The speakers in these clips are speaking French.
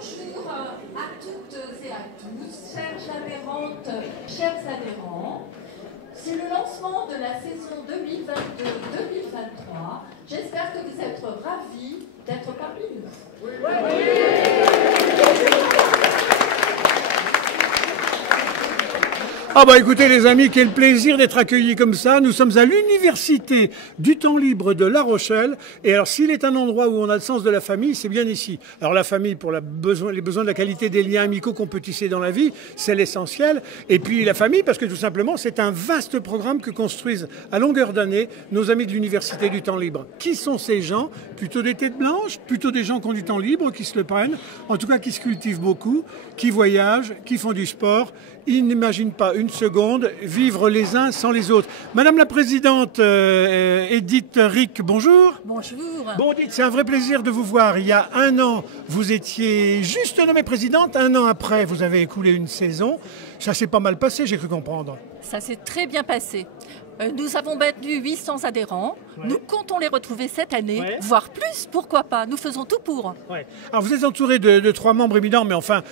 Bonjour à toutes et à tous, chères adhérentes, chers adhérents. C'est le lancement de la saison 2022-2023. J'espère que vous êtes ravis d'être parmi nous. Ah bah écoutez les amis, quel plaisir d'être accueillis comme ça. Nous sommes à l'université du temps libre de La Rochelle. Et alors s'il est un endroit où on a le sens de la famille, c'est bien ici. Alors la famille pour les besoins de la qualité des liens amicaux qu'on peut tisser dans la vie, c'est l'essentiel. Et puis la famille parce que tout simplement c'est un vaste programme que construisent à longueur d'année nos amis de l'université du temps libre. Qui sont ces gens? Plutôt des têtes blanches, plutôt des gens qui ont du temps libre, qui se le prennent, en tout cas qui se cultivent beaucoup, qui voyagent, qui font du sport. Ils n'imaginent pas une seconde vivre les uns sans les autres. Madame la Présidente Edith Rick, bonjour. Bonjour. Bon, Edith, c'est un vrai plaisir de vous voir. Il y a un an, vous étiez juste nommée présidente. Un an après, vous avez écoulé une saison. Ça s'est pas mal passé, j'ai cru comprendre. Ça s'est très bien passé. Nous avons battu 800 adhérents. Ouais. Nous comptons les retrouver cette année, ouais, voire plus, pourquoi pas. Nous faisons tout pour. Ouais. Alors vous êtes entouré de 3 membres éminents, mais enfin...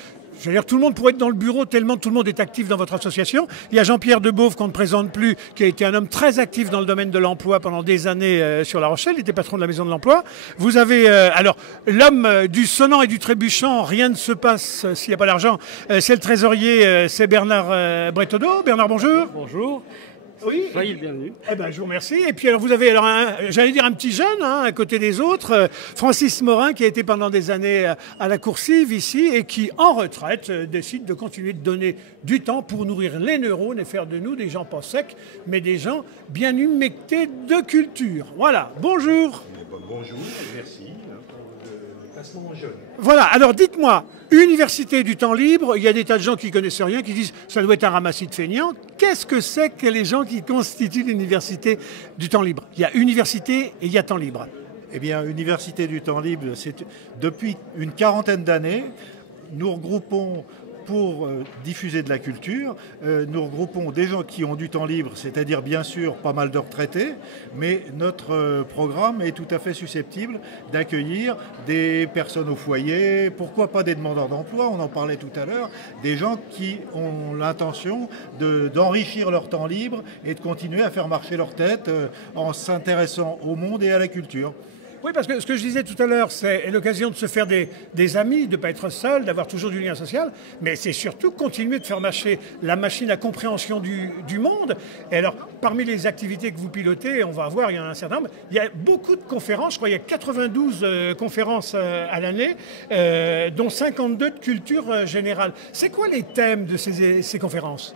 Je veux dire, tout le monde pourrait être dans le bureau tellement tout le monde est actif dans votre association. Il y a Jean-Pierre Debauve, qu'on ne présente plus, qui a été un homme très actif dans le domaine de l'emploi pendant des années sur La Rochelle. Il était patron de la Maison de l'Emploi. Vous avez, alors, l'homme du sonnant et du trébuchant, rien ne se passe s'il n'y a pas d'argent. C'est le trésorier, c'est Bernard Bretonneau. Bernard, bonjour. Bonjour. Oui. Soyez le bienvenu. Eh ben, je vous remercie. Et puis alors vous avez alors j'allais dire un petit jeune à côté des autres, Francis Morin, qui a été pendant des années à la coursive ici et qui en retraite décide de continuer de donner du temps pour nourrir les neurones et faire de nous des gens pas secs, mais des gens bien humectés de culture. Voilà. Bonjour. Bonjour. Merci pour le placement jeune. Voilà. Alors dites-moi. Université du temps libre, il y a des tas de gens qui ne connaissent rien, qui disent ça doit être un ramassis de feignants. Qu'est-ce que c'est que les gens qui constituent l'université du temps libre? Il y a université et il y a temps libre. Eh bien, Université du temps libre, c'est depuis une quarantaine d'années, nous regroupons pour diffuser de la culture, nous regroupons des gens qui ont du temps libre, c'est-à-dire bien sûr pas mal de retraités, mais notre programme est tout à fait susceptible d'accueillir des personnes au foyer, pourquoi pas des demandeurs d'emploi, on en parlait tout à l'heure, des gens qui ont l'intention d'enrichir leur temps libre et de continuer à faire marcher leur tête en s'intéressant au monde et à la culture. Oui, parce que ce que je disais tout à l'heure, c'est l'occasion de se faire des amis, de ne pas être seul, d'avoir toujours du lien social, mais c'est surtout continuer de faire marcher la machine à compréhension du monde. Et alors, parmi les activités que vous pilotez, on va voir, il y en a un certain nombre, il y a beaucoup de conférences, je crois qu'il y a 92 conférences à l'année, dont 52 de culture générale. C'est quoi les thèmes de ces conférences ?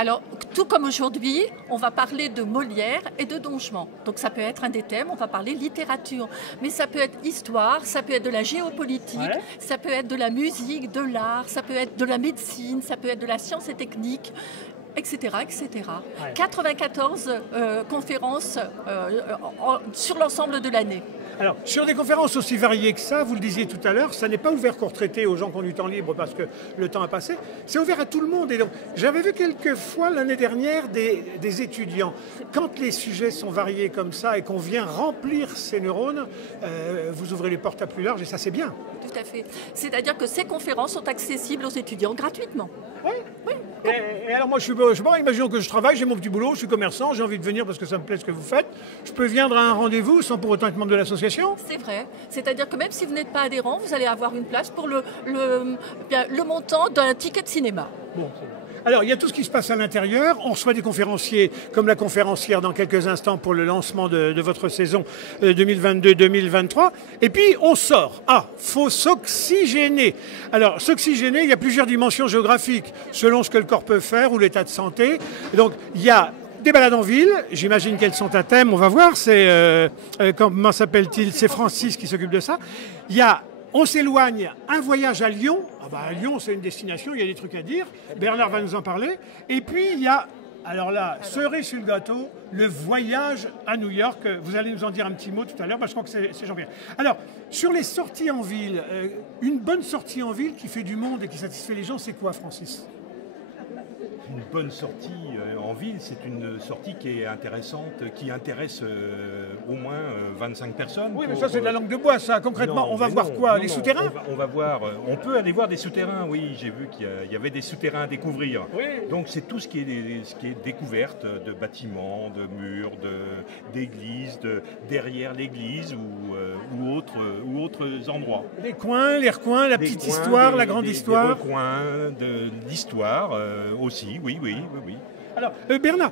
Alors, tout comme aujourd'hui, on va parler de Molière et de Don Juan. Donc ça peut être un des thèmes, on va parler littérature. Mais ça peut être histoire, ça peut être de la géopolitique, ouais, ça peut être de la musique, de l'art, ça peut être de la médecine, ça peut être de la science et technique, etc. etc. Ouais. 94 conférences sur l'ensemble de l'année. Alors, sur des conférences aussi variées que ça, vous le disiez tout à l'heure, ça n'est pas ouvert qu'aux retraités, aux gens qui ont du temps libre parce que le temps a passé, c'est ouvert à tout le monde. Et donc, j'avais vu quelques fois l'année dernière des étudiants. Quand les sujets sont variés comme ça et qu'on vient remplir ces neurones, vous ouvrez les portes à plus large et ça, c'est bien. Tout à fait. C'est-à-dire que ces conférences sont accessibles aux étudiants gratuitement. Oui. Oui. Et alors moi, je suis bon, imaginons que je travaille, j'ai mon petit boulot, je suis commerçant, j'ai envie de venir parce que ça me plaît ce que vous faites. Je peux venir à un rendez-vous sans pour autant être membre de l'association? C'est vrai. C'est-à-dire que même si vous n'êtes pas adhérent, vous allez avoir une place pour le montant d'un ticket de cinéma. Bon, c'est bon. Alors, il y a tout ce qui se passe à l'intérieur. On reçoit des conférenciers, comme la conférencière dans quelques instants pour le lancement de votre saison 2022-2023. Et puis, on sort. Ah, faut s'oxygéner. Alors, s'oxygéner, il y a plusieurs dimensions géographiques, selon ce que le corps peut faire ou l'état de santé. Donc, il y a des balades en ville, j'imagine qu'elles sont à thème, on va voir. C'est, comment s'appelle-t-il? C'est Francis qui s'occupe de ça. Il y a... On s'éloigne, un voyage à Lyon. Ah bah, Lyon, c'est une destination, il y a des trucs à dire. Bernard va nous en parler. Et puis, il y a, alors là, cerise sur le gâteau, le voyage à New York. Vous allez nous en dire un petit mot tout à l'heure, parce que je crois que c'est Jean-Pierre. Alors, sur les sorties en ville, une bonne sortie en ville qui fait du monde et qui satisfait les gens, c'est quoi, Francis? une bonne sortie en ville, c'est une sortie qui est intéressante, qui intéresse au moins 25 personnes. Oui, mais ça c'est de la langue de bois, ça. Concrètement, on va voir quoi? Les souterrains? on va voir, on peut aller voir des souterrains, oui, j'ai vu qu'il y avait des souterrains à découvrir. Oui. Donc c'est tout ce qui est découverte de bâtiments, de murs, d'églises, derrière l'église ou autres endroits. Les coins, les recoins, la petite histoire, la grande histoire. Des recoins, l'histoire aussi, oui. Alors, Bernard,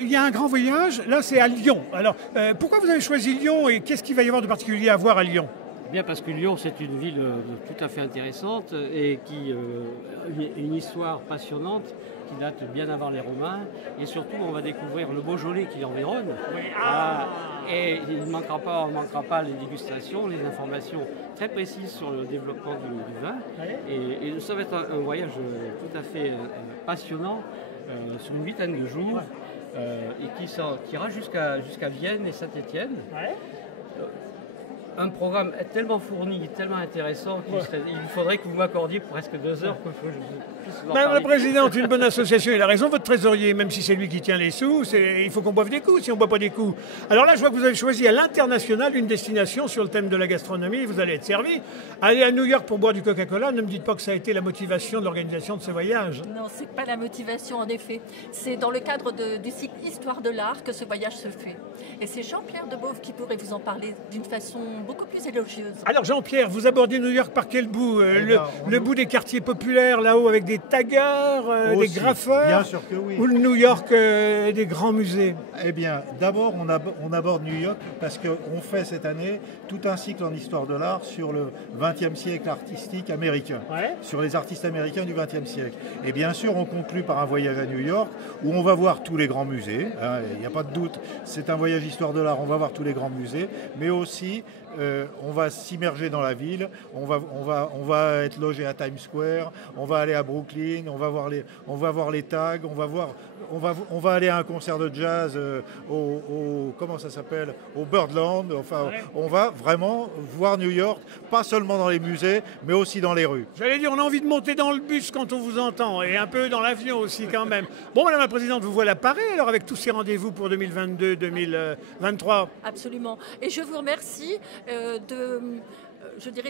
il y a un grand voyage, là c'est à Lyon. Alors, pourquoi vous avez choisi Lyon et qu'est-ce qu'il va y avoir de particulier à voir à Lyon? Bien parce que Lyon c'est une ville tout à fait intéressante et qui une histoire passionnante qui date bien avant les Romains et surtout on va découvrir le Beaujolais qui l'environne. Oui. Et il ne manquera pas les dégustations, les informations très précises sur le développement du vin. Oui. Et ça va être un voyage tout à fait passionnant sur une vingtaine de jours et qui ira jusqu'à Vienne et Saint-Étienne. Ouais. Un programme tellement fourni, tellement intéressant qu'il faudrait que vous m'accordiez presque 2 heures pour que je puisse en parler. Madame la Présidente, une bonne association, il a raison, votre trésorier, même si c'est lui qui tient les sous, il faut qu'on boive des coups si on ne boit pas des coups. Alors là, je vois que vous avez choisi à l'international une destination sur le thème de la gastronomie, vous allez être servi. Aller à New York pour boire du Coca-Cola, ne me dites pas que ça a été la motivation de l'organisation de ce voyage. Non, ce n'est pas la motivation en effet. C'est dans le cadre du cycle Histoire de l'art que ce voyage se fait. Et c'est Jean-Pierre Debauve qui pourrait vous en parler d'une façon beaucoup plus élogieuse. Alors Jean-Pierre, vous abordez New York par quel bout? Le bout des quartiers populaires, là-haut, avec des taggers, des graffeurs? Bien sûr que oui. Ou le New York des grands musées? Eh bien, d'abord, on aborde New York parce qu'on fait cette année tout un cycle en histoire de l'art sur le XXe siècle artistique américain, sur les artistes américains du XXe siècle. Et bien sûr, on conclut par un voyage à New York où on va voir tous les grands musées. Il n'y a pas de doute, c'est un voyage histoire de l'art, on va voir tous les grands musées, mais aussi on va s'immerger dans la ville, on va être logé à Times Square, on va aller à Brooklyn, on va voir les tags, on va aller à un concert de jazz comment ça s'appelle, au Birdland. Enfin, on va vraiment voir New York, pas seulement dans les musées, mais aussi dans les rues. J'allais dire, on a envie de monter dans le bus quand on vous entend, et un peu dans l'avion aussi quand même. Bon, Madame la Présidente, vous voilà parée alors avec tous ces rendez-vous pour 2022-2023. Absolument. Et je vous remercie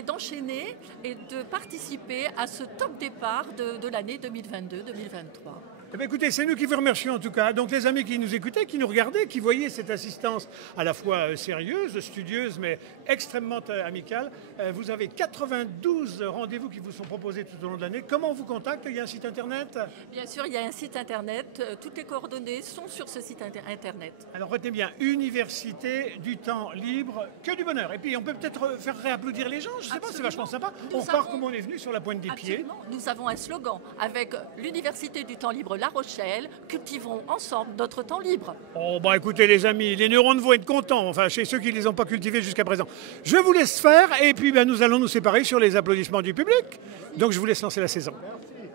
d'enchaîner et de participer à ce top départ de l'année 2022-2023. Eh bien, écoutez, c'est nous qui vous remercions en tout cas. Donc les amis qui nous écoutaient, qui nous regardaient, qui voyaient cette assistance à la fois sérieuse, studieuse, mais extrêmement amicale, vous avez 92 rendez-vous qui vous sont proposés tout au long de l'année. Comment on vous contacte? Il y a un site internet? Bien sûr, il y a un site internet. Toutes les coordonnées sont sur ce site internet. Alors retenez bien, Université du temps libre, que du bonheur. Et puis on peut peut-être faire réapplaudir les gens, je ne sais pas, c'est vachement sympa. On repart comme on est venu sur la pointe des pieds. Nous avons un slogan avec l'Université du temps libre La Rochelle, cultivons ensemble notre temps libre. Oh bah écoutez les amis, les neurones vont être contents, enfin chez ceux qui ne les ont pas cultivés jusqu'à présent. Je vous laisse faire et puis nous allons nous séparer sur les applaudissements du public. Donc je vous laisse lancer la saison. Merci.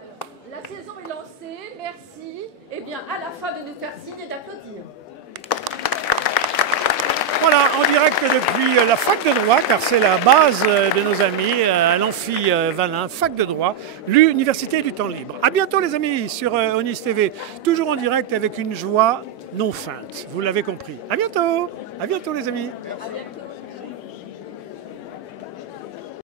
La saison est lancée, merci. Eh bien à la fin de nous faire signe et d'applaudir. Voilà, en direct depuis la fac de droit, car c'est la base de nos amis, à l'Amphi Valin, fac de droit, l'Université du temps libre. À bientôt les amis sur Onis TV, toujours en direct avec une joie non feinte, vous l'avez compris. À bientôt les amis. À bientôt.